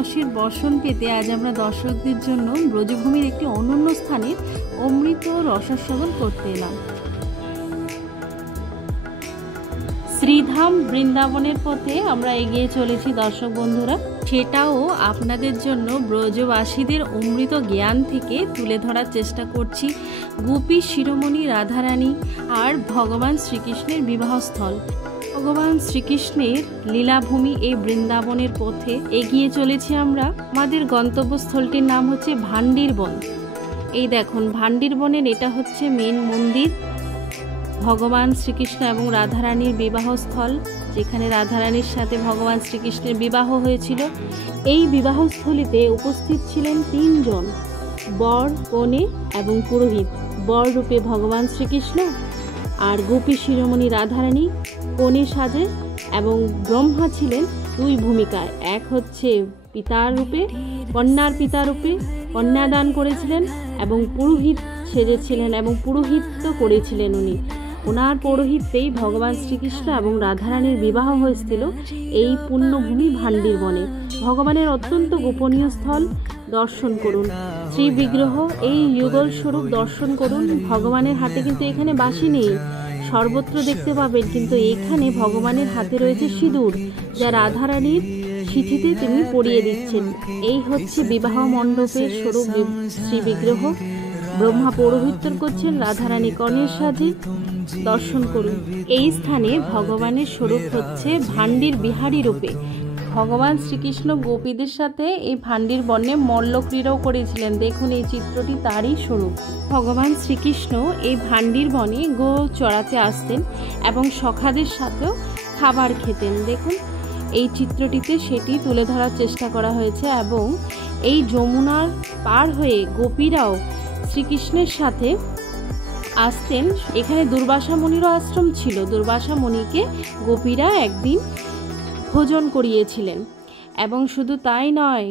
রসের বর্ষণ পেতে আজ আমরা দর্শকদের জন্য ব্রজভূমির একটি অনন্য স্থানের অমৃত রসাস্বাদন করতে এলাম। শ্রীধাম বৃন্দাবনের পথে আমরা এগিয়ে চলেছি দর্শক বন্ধুরা, সেটাও আপনাদের জন্য ব্রজবাসীদের অমৃত জ্ঞান থেকে তুলে ধরার চেষ্টা করছি। গোপী শিরোমণি রাধারানী আর ভগবান শ্রীকৃষ্ণের বিবাহস্থল, ভগবান শ্রীকৃষ্ণের লীলাভূমি এই বৃন্দাবনের পথে এগিয়ে চলেছি আমরা। আমাদের গন্তব্যস্থলটির নাম হচ্ছে ভান্ডির বন। এই দেখুন ভান্ডির বনের এটা হচ্ছে মেন মন্দির, ভগবান শ্রীকৃষ্ণ এবং রাধারানীর বিবাহস্থল, যেখানে রাধারানীর সাথে ভগবান শ্রীকৃষ্ণের বিবাহ হয়েছিল। এই বিবাহস্থলীতে উপস্থিত ছিলেন তিনজন, বর, কনে এবং পুরোহিত। বর রূপে ভগবান শ্রীকৃষ্ণ আর গোপী শিরোমণি রাধারানী কনে সাজে, এবং ব্রহ্মা ছিলেন দুই ভূমিকায়, এক হচ্ছে পিতার রূপে, কন্যার পিতা রূপে কন্যাদান করেছিলেন, এবং পুরোহিত সেজেছিলেন এবং পুরোহিত্য করেছিলেন উনি। ওনার পৌরোহিত্যেই ভগবান শ্রীকৃষ্ণ এবং রাধারানীর বিবাহ হয়েছিল এই পুণ্যভূমি ভান্ডির বনে। ভগবানের অত্যন্ত গোপনীয় স্থল দর্শন করুন, শ্রী বিগ্রহ এই যুগল স্বরূপ দর্শন করুন। ভগবানের হাতে কিন্তু এখানে বাঁশি নেই, সর্বত্র দেখতে পাবেন, কিন্তু এখানে ভগবানের হাতে রয়েছে সিঁদুর, যা রাধারানীর সিঁথিতে তিনি পরিয়ে দিচ্ছেন। এই হচ্ছে বিবাহ মণ্ডপের স্বরূপ শ্রী বিগ্রহ। ব্রহ্মা পৌরোহিত্য করছেন, রাধারানী কনের সাজে। দর্শন করুন। এই স্থানে ভগবানের স্বরূপ হচ্ছে ভান্ডির বিহারী রূপে। ভগবান শ্রীকৃষ্ণ গোপীদের সাথে এই ভান্ডির বনে মল্লক্রীড়াও করেছিলেন। দেখুন এই চিত্রটি তারই স্বরূপ। ভগবান শ্রীকৃষ্ণ এই ভান্ডির বনে গো চড়াতে আসতেন এবং সখাদের সাথেও খাবার খেতেন। দেখুন এই চিত্রটিতে সেটি তুলে ধরার চেষ্টা করা হয়েছে। এবং এই যমুনার পার হয়ে গোপীরাও শ্রীকৃষ্ণের সাথে আসতেন। এখানে দুর্বাসা মুনিরও আশ্রম ছিল। দুর্বাসা মুনিকে গোপীরা একদিন ভোজন করিয়েছিলেন। এবং শুধু তাই নয়,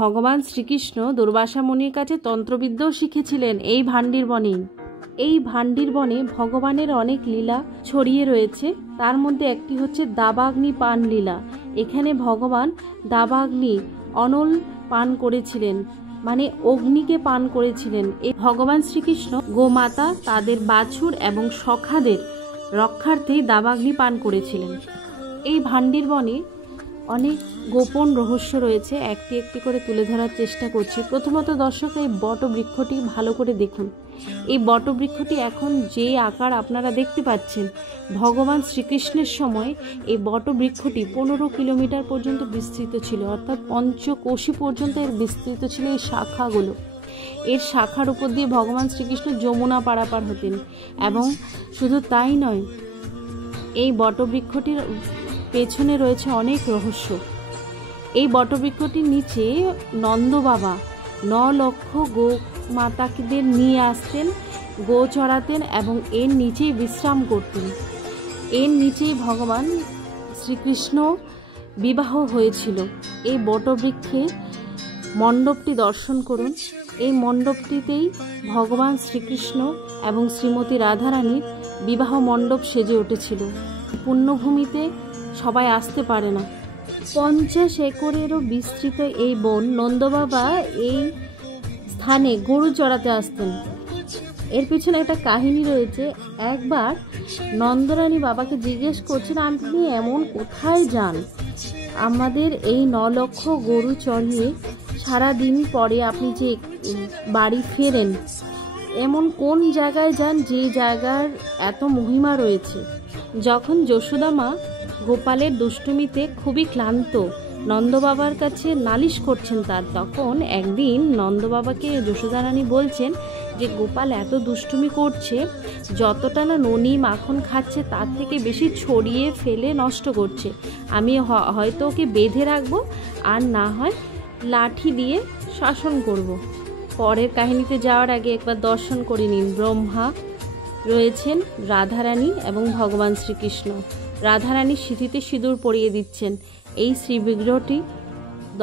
ভগবান শ্রীকৃষ্ণ দুর্বাসা মুনির কাছে তন্ত্রবিদ্যাও শিখেছিলেন এই ভান্ডির বনে। এই ভান্ডির বনে ভগবানের অনেক লীলা ছড়িয়ে রয়েছে, তার মধ্যে একটি হচ্ছে দাবাগ্নি পান লীলা। এখানে ভগবান দাবাগ্নি অনল পান করেছিলেন, মানে অগ্নিকে পান করেছিলেন। এই ভগবান শ্রীকৃষ্ণ গোমাতা তাদের বাছুর এবং সখাদের রক্ষার্থে দাবাগ্নি পান করেছিলেন। এই ভান্ডির বনে অনেক গোপন রহস্য রয়েছে, একটি একটি করে তুলে ধরার চেষ্টা করছি। প্রথমত দর্শক, এই বটবৃক্ষটি ভালো করে দেখুন। এই বটবৃক্ষটি এখন যে আকার আপনারা দেখতে পাচ্ছেন, ভগবান শ্রীকৃষ্ণের সময় এই বটবৃক্ষটি 15 কিলোমিটার পর্যন্ত বিস্তৃত ছিল, অর্থাৎ পঞ্চকোশী পর্যন্ত এর বিস্তৃত ছিল এই শাখাগুলো। এর শাখার উপর দিয়ে ভগবান শ্রীকৃষ্ণ যমুনা পারাপার হতেন। এবং শুধু তাই নয়, এই বটবৃক্ষটির পেছনে রয়েছে অনেক রহস্য। এই বটবৃক্ষটির নিচে নন্দ বাবা 9 লক্ষ গো মাতাদের নিয়ে আসতেন, গো চড়াতেন এবং এর নিচেই বিশ্রাম করতেন। এর নিচেই ভগবান শ্রীকৃষ্ণ বিবাহ হয়েছিল। এই বটবৃক্ষে মণ্ডপটি দর্শন করুন। এই মণ্ডপটিতেই ভগবান শ্রীকৃষ্ণ এবং শ্রীমতী রাধারানীর বিবাহ মণ্ডপ সেজে উঠেছিল। পুণ্যভূমিতে সবাই আসতে পারে না। 50 একরেরও বিস্তৃত এই বন। নন্দবাবা এই স্থানে গরু চড়াতে আসতেন। এর পিছনে একটা কাহিনী রয়েছে। একবার নন্দরানী বাবাকে জিজ্ঞেস করছেন, আপনি এমন কোথায় যান? আমাদের এই 9 লক্ষ গরু চড়িয়ে সারাদিন পরে আপনি যে বাড়ি ফেরেন, এমন কোন জায়গায় যান যে জায়গার এত মহিমা রয়েছে? যখন যশোদা মা গোপালের দুষ্টুমিতে খুবই ক্লান্ত নন্দবাবার কাছে নালিশ করছেন তখন একদিন নন্দবাবাকে যশোদা রানী বলছেন যে গোপাল এত দুষ্টুমি করছে, যতটা না ননি মাখন খাচ্ছে তার থেকে বেশি ছড়িয়ে ফেলে নষ্ট করছে। আমি হয়তো ওকে বেঁধে রাখবো, আর না হয় লাঠি দিয়ে শাসন করব। পরের কাহিনীতে যাওয়ার আগে একবার দর্শন করে নিন। ব্রহ্মা রয়েছেন, রাধারানী এবং ভগবান শ্রীকৃষ্ণ। রাধারানীর সিঁথিতে সিঁদুর পরিয়ে দিচ্ছেন। এই শ্রী বিগ্রহটি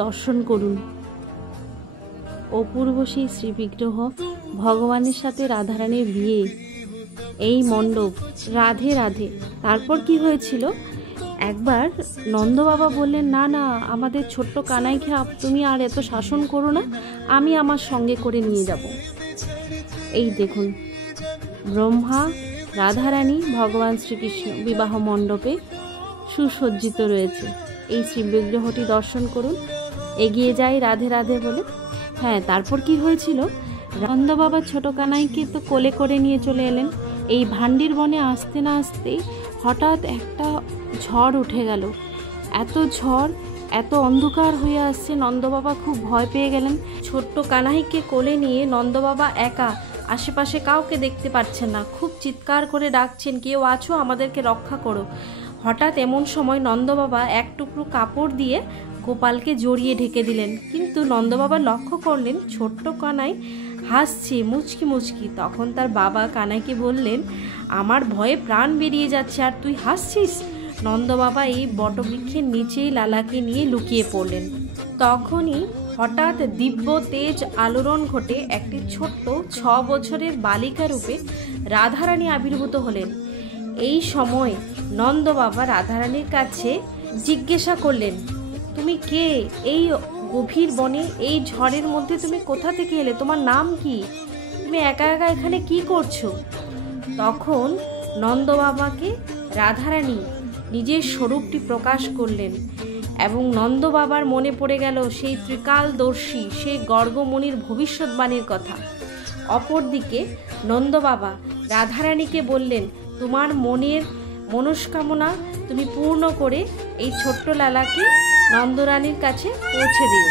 দর্শন করুন। অপূর্ব সেই শ্রী বিগ্রহ, ভগবানের সাথে রাধারানীর বিয়ে, এই মণ্ডপ, রাধে রাধে। তারপর কি হয়েছিল, একবার নন্দ বাবা বললেন, না না, আমাদের ছোট্ট কানাইকে তুমি আর এত শাসন করো না, আমি আমার সঙ্গে করে নিয়ে যাব। এই দেখুন, ব্রহ্মা, রাধারানী, ভগবান শ্রীকৃষ্ণ বিবাহ মণ্ডপে সুসজ্জিত রয়েছে। এই শ্রীবিগ্রহটি দর্শন করুন। এগিয়ে যাই রাধে রাধে বলে। হ্যাঁ, তারপর কি হয়েছিল, নন্দ বাবা ছোট কানাইকে তো কোলে করে নিয়ে চলে এলেন। এই ভান্ডির বনে আসতে না আসতে হঠাৎ একটা ঝড় উঠে গেল। এত ঝড়, এত অন্ধকার হয়ে আসছে, নন্দ বাবা খুব ভয় পেয়ে গেলেন। ছোট্ট কানাইকে কোলে নিয়ে নন্দ বাবা একা, আশেপাশে কাউকে দেখতে পাচ্ছেন না, খুব চিৎকার করে ডাকছেন, কেউ আছো, আমাদেরকে রক্ষা করো। হঠাৎ এমন সময় নন্দ বাবা এক টুকরো কাপড় দিয়ে গোপালকে জড়িয়ে ঢেকে দিলেন। কিন্তু নন্দ বাবা লক্ষ্য করলেন ছোট্ট কানাই হাসছে মুচকি মুচকি। তখন তার বাবা কানাইকে বললেন, আমার ভয়ে প্রাণ বেরিয়ে যাচ্ছে আর তুই হাসছিস। নন্দ বাবা এই বটবৃক্ষের নিচেই লালাকে নিয়ে লুকিয়ে পড়লেন। তখনই হঠাৎ দিব্য তেজ আলোড়ন ঘটে একটি ছোট্ট 6 বছরের বালিকা রূপে রাধারানী আবির্ভূত হলেন। এই সময় নন্দ বাবা রাধারানীর কাছে জিজ্ঞাসা করলেন, তুমি কে? এই গভীর বনে, এই ঝড়ের মধ্যে তুমি কোথা থেকে এলে? তোমার নাম কি? তুমি একা একা এখানে কি করছো? তখন নন্দ বাবাকে রাধারানী নিজের স্বরূপটি প্রকাশ করলেন এবং নন্দ বাবার মনে পড়ে গেল সেই ত্রিকালদর্শী, সেই গর্গমুনির ভবিষ্যৎবাণীর কথা। অপরদিকে নন্দ বাবা রাধারানীকে বললেন, তোমার মনের মনস্কামনা তুমি পূর্ণ করে এই ছোট্ট লালাকে নন্দরানীর কাছে পৌঁছে দিও।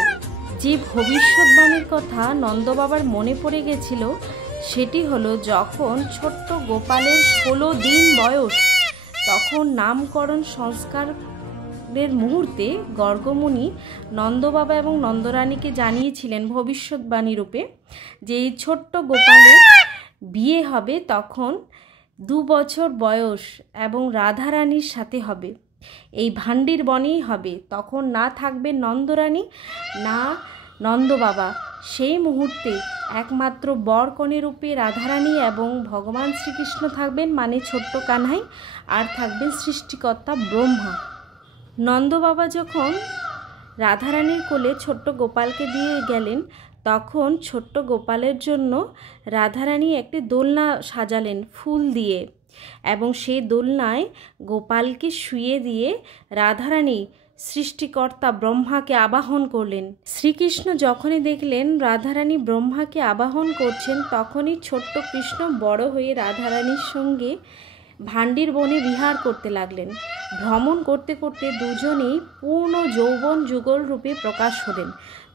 যে ভবিষ্যৎবাণীর কথা নন্দ বাবার মনে পড়ে গেছিল সেটি হলো, যখন ছোট্ট গোপালের 16 দিন বয়স, তখন নামকরণ সংস্কারের মুহূর্তে গর্গমুনি নন্দ বাবা এবং নন্দরানীকে জানিয়েছিলেন ভবিষ্যৎবাণী রূপে যে এই ছোট্ট গোপালের বিয়ে হবে তখন 2 বছর বয়স এবং রাধারানীর সাথে হবে, এই ভান্ডির বনেই হবে। তখন না থাকবে নন্দরানী, না নন্দ বাবা। সেই মুহূর্তে একমাত্র বরকনে রূপে রাধারানী এবং ভগবান শ্রীকৃষ্ণ থাকবেন, মানে ছোট্ট কানহাই, আর থাকবেন সৃষ্টিকর্তা ব্রহ্মা। নন্দ বাবা যখন রাধারানীর কোলে ছোট্ট গোপালকে দিয়ে গেলেন, তখন ছোট্ট গোপালের জন্য রাধারানী একটি দোলনা সাজালেন ফুল দিয়ে এবং সেই দোলনায় গোপালকে শুইয়ে দিয়ে রাধারানী সৃষ্টিকর্তা ব্রহ্মাকে আবাহন করলেন। শ্রীকৃষ্ণ যখনই দেখলেন রাধারানী ব্রহ্মাকে আবাহন করছেন, তখনই ছোট্ট কৃষ্ণ বড় হয়ে রাধারানীর সঙ্গে ভান্ডির বনে বিহার করতে লাগলেন। ভ্রমণ করতে করতে দুজনেই পূর্ণ যৌবন যুগল রূপে প্রকাশ হলেন।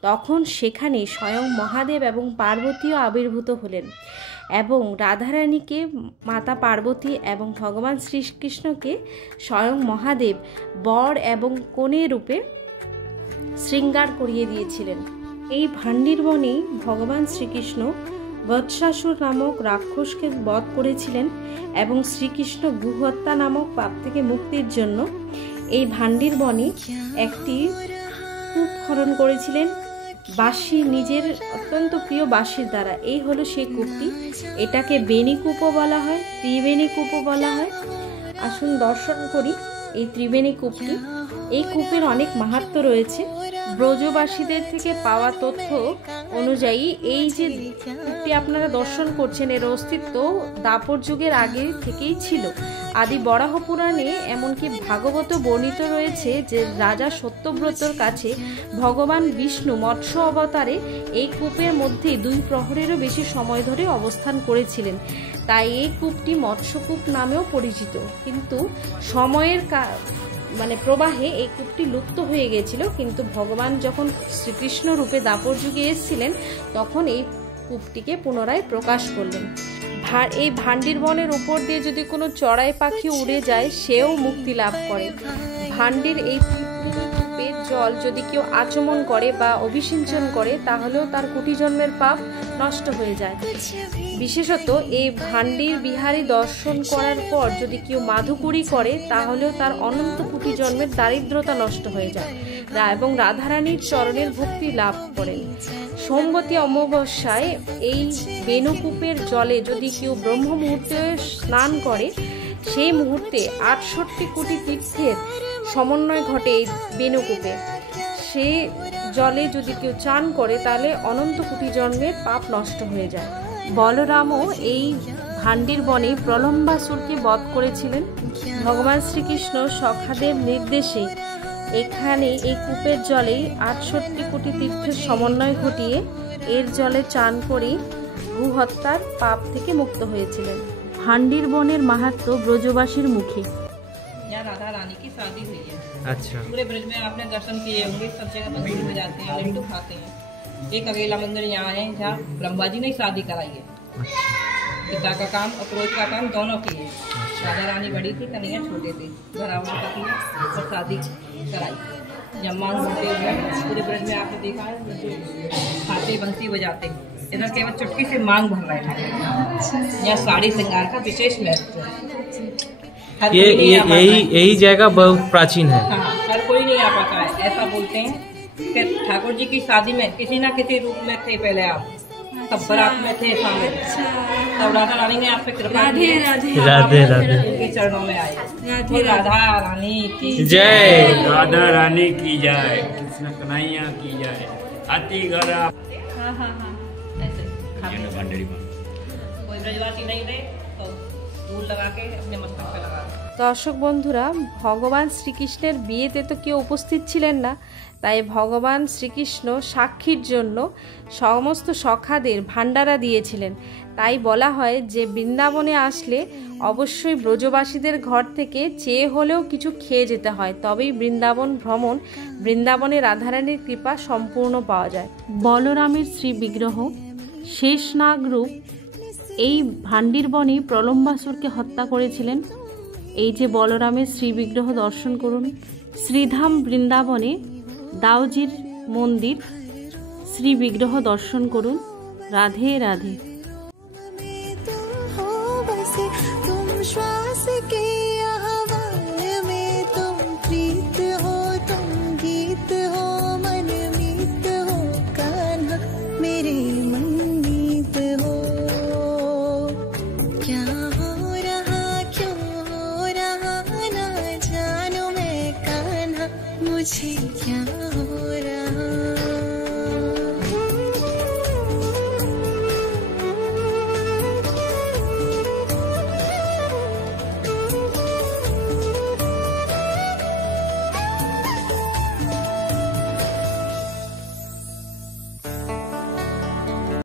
তখন সেখানে স্বয়ং মহাদেব এবং পার্বতীও আবির্ভূত হলেন এবং রাধারানীকে মাতা পার্বতী এবং ভগবান শ্রীকৃষ্ণকে স্বয়ং মহাদেব বর এবং কনে রূপে শৃঙ্গার করিয়ে দিয়েছিলেন। এই ভান্ডির বনেই ভগবান শ্রীকৃষ্ণ বৎসাসুর নামক রাক্ষসকে বধ করেছিলেন এবং শ্রীকৃষ্ণ গুহত্যা নামক পাপ থেকে মুক্তির জন্য এই ভান্ডির বনে একটি কূপ খনন করেছিলেন বাঁশি, নিজের অত্যন্ত প্রিয় বাঁশির দ্বারা। এই হলো সেই কূপটি। এটাকে বেণীকূপও বলা হয়, ত্রিবেণী কূপও বলা হয়। আসুন দর্শন করি এই ত্রিবেণী কূপটি। এই কূপের অনেক মাহাত্ম্য রয়েছে। ব্রজবাসীদের থেকে পাওয়া তথ্য অনুযায়ী এই যে কূপটি আপনারা দর্শন করছেন, এর অস্তিত্ব দাপর যুগের আগে থেকেই ছিল। আদি বরাহ পুরাণে এমনকি ভাগবত বর্ণিত রয়েছে যে রাজা সত্যব্রতর কাছে ভগবান বিষ্ণু মৎস্য অবতারে এই কূপের মধ্যে 2 প্রহরেরও বেশি সময় ধরে অবস্থান করেছিলেন। তাই এই কূপটি মৎস্যকূপ নামেও পরিচিত। কিন্তু সময়ের প্রবাহে এই কূপটি লুপ্ত হয়ে গেছিল। কিন্তু ভগবান যখন শ্রীকৃষ্ণ রূপে দাপর যুগে এসেছিলেন, তখন এই কূপটিকে পুনরায় প্রকাশ করলেন। এই ভান্ডির বনের উপর দিয়ে যদি কোনো চড়াই পাখি উড়ে যায়, সেও মুক্তি লাভ করে। ভান্ডির এই কূপের জল যদি কেউ আচমন করে বা অভিসিঞ্চন করে, তাহলেও তার কোটি জন্মের পাপ নষ্ট হয়ে যায়। বিশেষত এই ভান্ডির বিহারী দর্শন করার পর যদি কেউ মাধুকরী করে, তাহলেও তার অনন্ত কোটি জন্মের দারিদ্রতা নষ্ট হয়ে যায় এবং রাধারানীর চরণের ভক্তি লাভ করেন। সোমবতী অমাবস্যায় এই বেণুকূপের জলে যদি কেউ ব্রহ্ম মুহূর্তে স্নান করে, সেই মুহূর্তে 68 কোটি তীর্থের সমন্বয় ঘটে এই বেনুকূপে। সে জলে যদি কেউ চান করে তাহলে অনন্ত কোটি জন্মের পাপ নষ্ট হয়ে যায়। বলরামও এই ভান্ডির বনে প্রলম্বাসুরকে বধ করেছিলেন। ভগবান শ্রীকৃষ্ণ সখাদের নির্দেশে এখানে এই কূপের জলে 68 কোটি তীর্থের সমন্বয় ঘটিয়ে এর জলে চান করে ভূহত্যার পাপ থেকে মুক্ত হয়েছিলেন। ভান্ডির বনের মাহাত্ম্য ব্রজবাসীর মুখে। यहाँ राधा रानी की शादी हुई है। अच्छा। पूरे ब्रज में आपने दर्शन किए होंगे, सब जगह मंदिर में जाते हैं, लड्डू खाते हैं। एक अकेला मंदिर यहाँ है जहाँ ब्रह्मा जी ने शादी कराई है। पिता का काम और पुरोहित का काम दोनों किए। राधा रानी बड़ी थी, कन्हैया छोटे थे, बराबर का किया और शादी कराई। जब मांग भरते हुए पूरे ब्रज में आपने देखा है, खाते बंसी बजाते, इधर केवल चुटकी से मांग भर रहे थे। यहाँ साड़ी श्रृंगार का विशेष महत्व है। यही जगह बहुत प्राचीन है। हाँ, हर कोई नहीं आ पाता है। ऐसा बोलते हैं कि ठाकुर जी की शादी में किसी ना किसी रूप में थे पहले आप, तब बारात में थे सामने, तब राधा रानी ने आप पे कृपा की, राधे राधे उनके चरणों में आए। राधा रानी की जय। राधा रानी की जाए, कृष्ण कन्हैया की जाए। हाथी घर ऐसे कोई ब्रजवासी नहीं रहे तो धूल लगा के अपने मस्तक पे लगा। দর্শক বন্ধুরা, ভগবান শ্রীকৃষ্ণের বিয়েতে তো কেউ উপস্থিত ছিলেন না, তাই ভগবান শ্রীকৃষ্ণ সাক্ষীর জন্য সমস্ত সখাদের ভান্ডারা দিয়েছিলেন। তাই বলা হয় যে বৃন্দাবনে আসলে অবশ্যই ব্রজবাসীদের ঘর থেকে চেয়ে হলেও কিছু খেয়ে যেতে হয়, তবেই বৃন্দাবন ভ্রমণ, বৃন্দাবনে রাধারানীর কৃপা সম্পূর্ণ পাওয়া যায়। বলরামের শ্রী বিগ্রহ শেষনাগরূপ এই ভান্ডির বনে প্রলম্বাসুরকে হত্যা করেছিলেন। এই যে বলরামের শ্রী বিগ্রহ দর্শন করুন। শ্রীধাম বৃন্দাবনে দাউজির মন্দির শ্রী বিগ্রহ দর্শন করুন। রাধে রাধে।